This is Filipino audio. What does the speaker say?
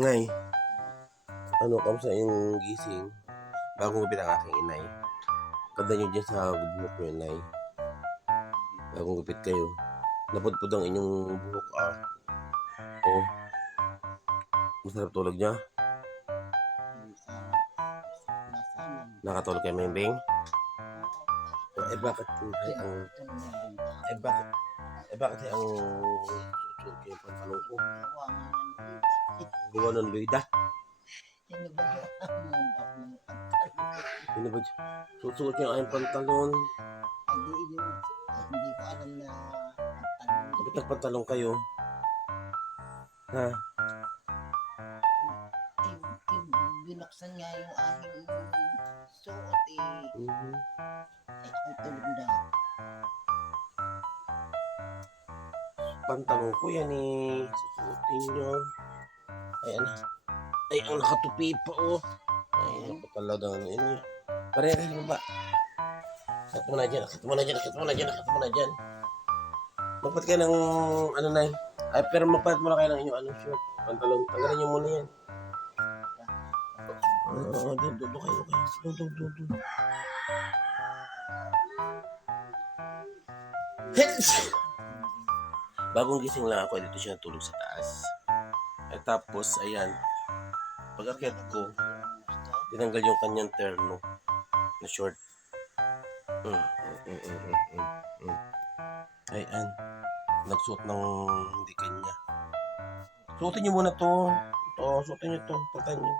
Ngay, ano, kamusta yung gising? Bagong gupit ang aking inay. Ganda nyo dyan sa buhok nyo, inay. Bagong gupit kayo. Napudpud ang inyong buhok, ah. Oh, masarap tulog niya. Nakatulog kay Membing. Eh bakit hindi ang... Eh bakit... Eh bakit ang... Susunod kayo pantalong ko? Gawa ng Luida. Ano ba dyan? Susuot niya ang pantalon. Hindi ko alam na pantalon. Bakit nagpantalong kayo? Ha? Binuksan nga yung aming suot eh. Ang tulog na. Pantalon ko yan eh. Susuotin nyo. Ayan. Ay, ang nakatupi pa oh. Ay, ako talaga ano yun eh. Pareha mo ba? Akat mo na dyan, akat mo na dyan, akat mo na dyan, akat mo na dyan. Magpat kayo ng ano na eh. Ay, pero magpat mo na kayo ng inyong ano shirt. Pantalon, tanggalin nyo muna yan. Oo, doon kayo. Doon. Bagong gising lang ako, dito siya natulog sa taas. At tapos, ayan, pag-akyat ko, tinanggal yung kanyang terno na short. Ayan, nagsuot ng hindi kanya. Suotin nyo muna to. Ito, suotin nyo to. Pagtan nyo.